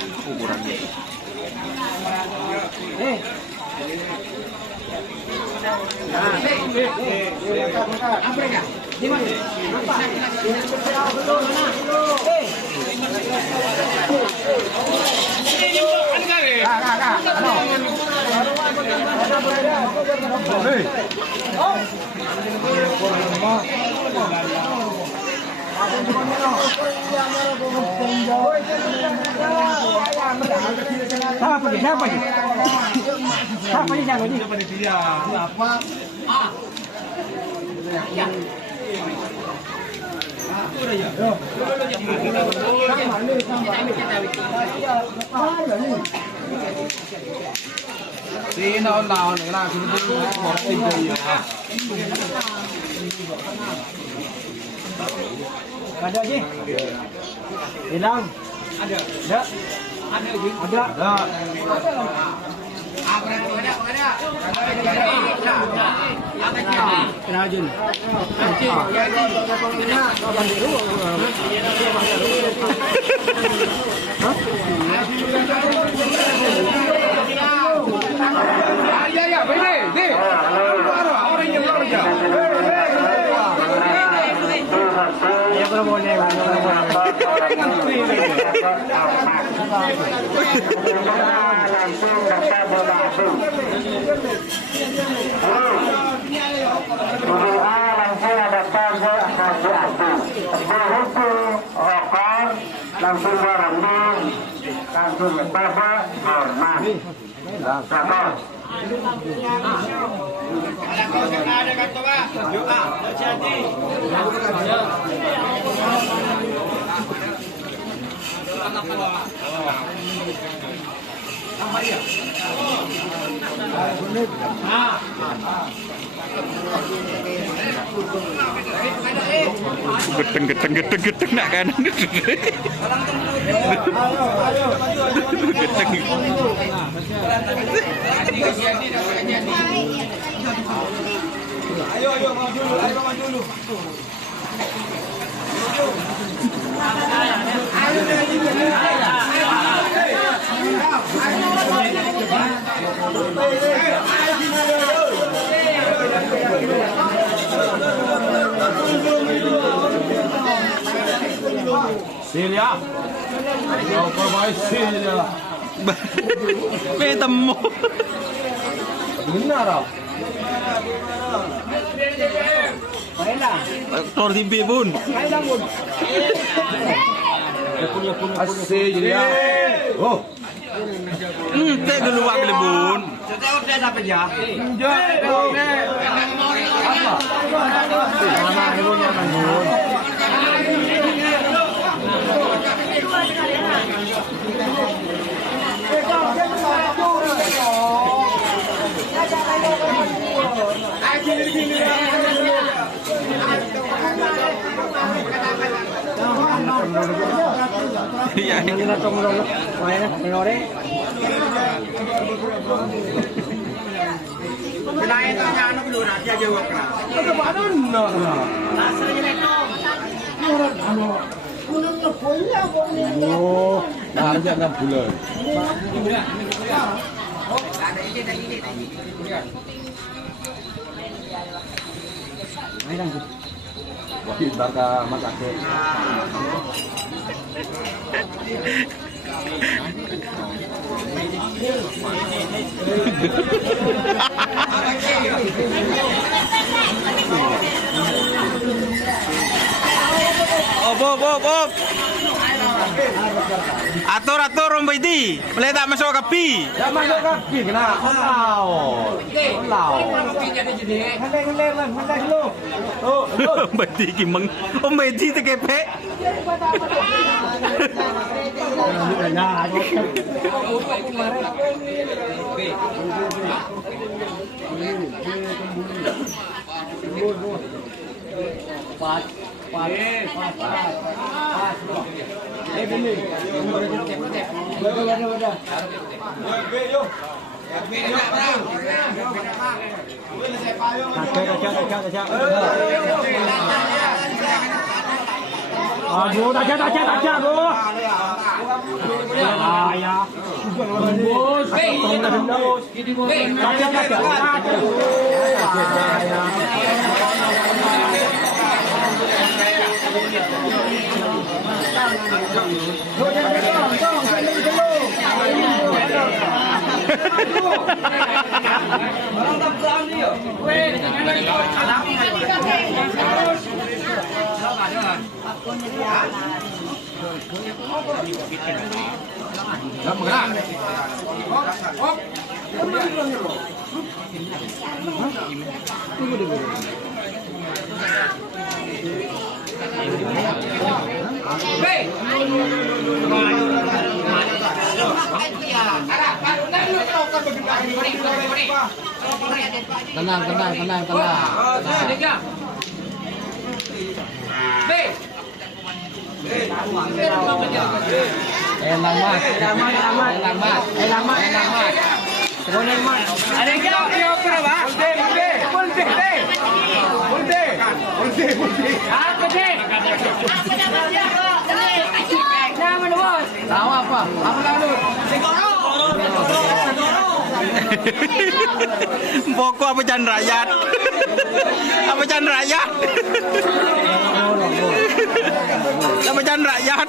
ukurannya. Sino nào nữa là chúng tôi có tình gì à? Ada sih? Hilang? Ada. Ada. Ada sih. Ada. Rajin. Ya ya, ini. Orang yang luar aja. Ya boleh. Langsung barang langsung apa hormat. Ada kata Pak. Doa, jadi. Geteng nak kan? Geteng. Ayo maju dulu. Silya, kau perbaik Silya. Betemu. Benar ah. Aktor TV pun. Asih jadi ya. Oh. Ente dulu wak lebun. Sudah udah sampai ya. Apa? Mana ibunya Bun? Iya, ini nak tunggu dulu. Mana menore? Pelayan tu jangan nak dulu nak dia jawab kan. Ada mana nak? Rasanya netong. Orang anu. Bulan leponya boleh. Oh, harga 6 bulan. Ada ini. Ayo dah. Wakil bangka Mas Akeh. Bob. Atur rombay di. Boleh tak masuk kapi? Tak masuk kapi kena. Lau. Handai dulu. Oh, rombay di kimeng. Rombay di tekepe. Pas. Ini. Wadah. Yuk. Aduh, tajam, Bu. Jaya. Bos, bos. Jadi bos. Tenang. Elang mat. Ada yang kira ba? Boleh. Apa deh? Nama bos. Tahu apa? Apa lalu? Pokok apa Chan Rakyat? Apa Chan Rakyat? Apa Chan Rakyat?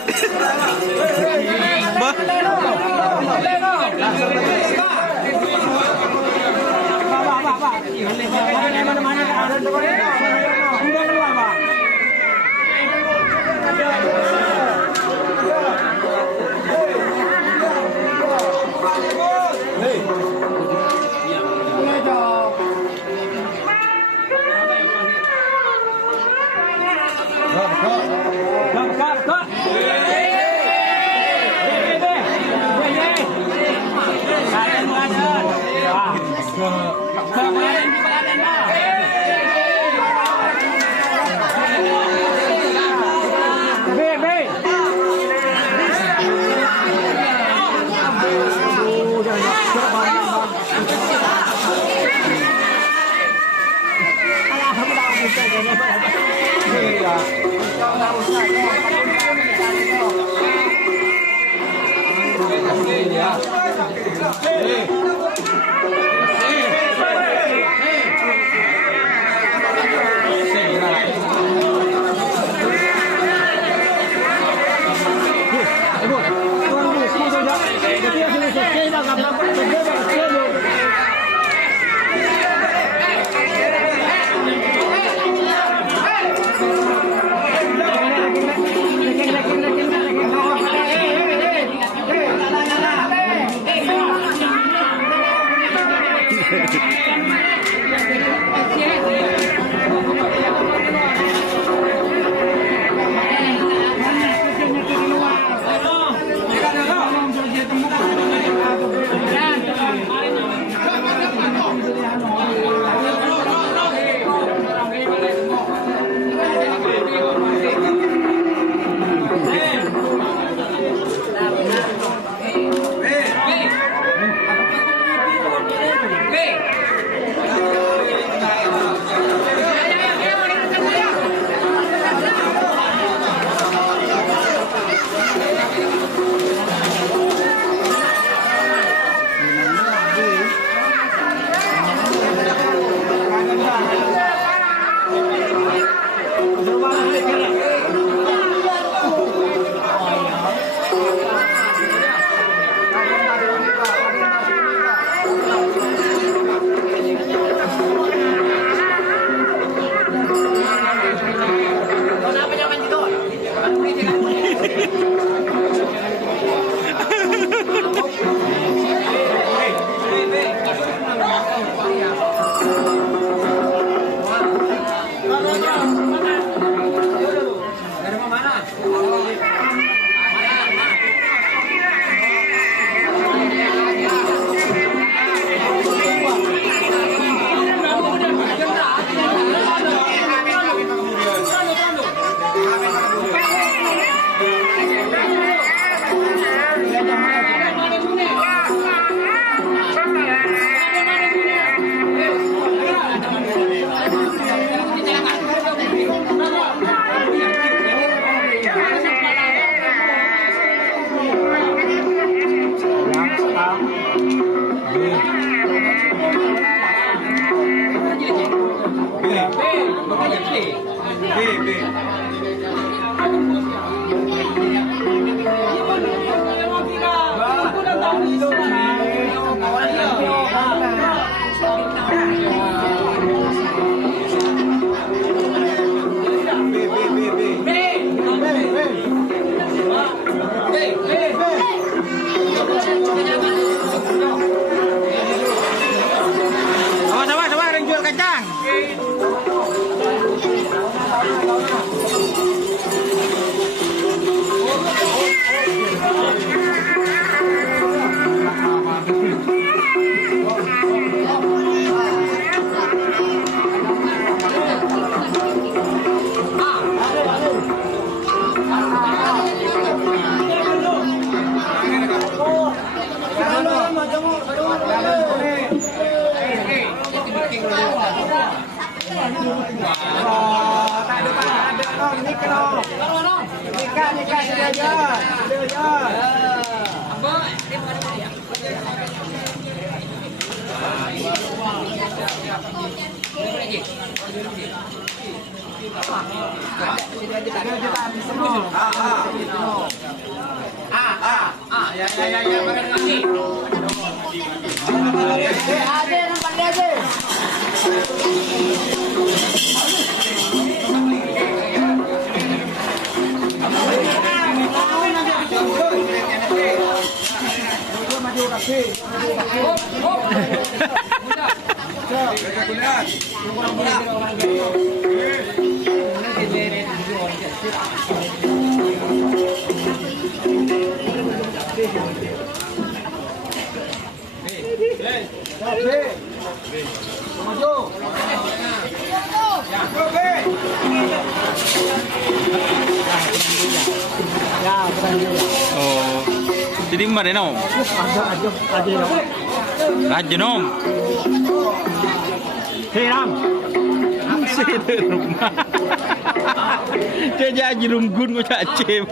Sabar, yang jual kacang. Oh, jadi mana no? Aja no. Hiram. Saya rumah. Dia jadi runggun kau tak cem.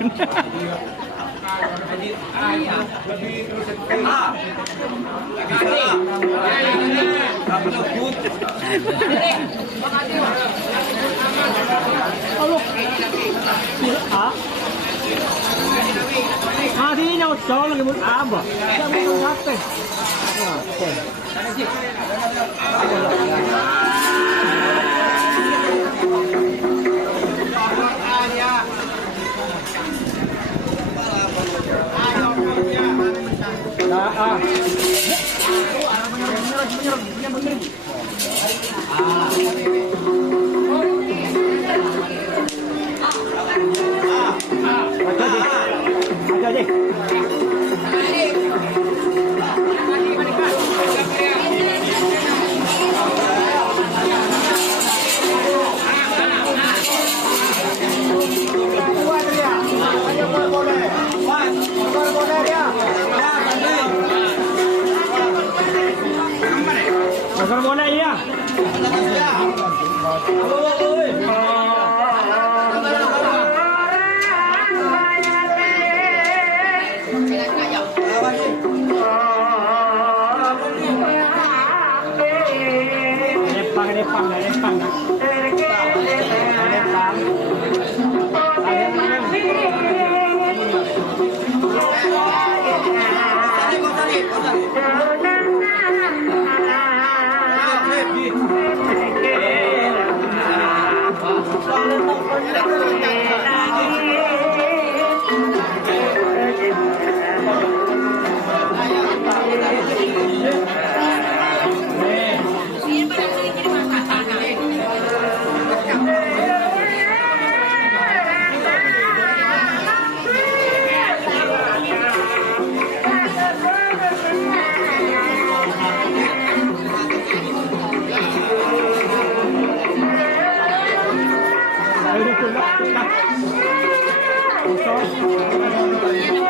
Đi nhau chó là cái muốn ám à? Sao mới không thắt đây? Ayo,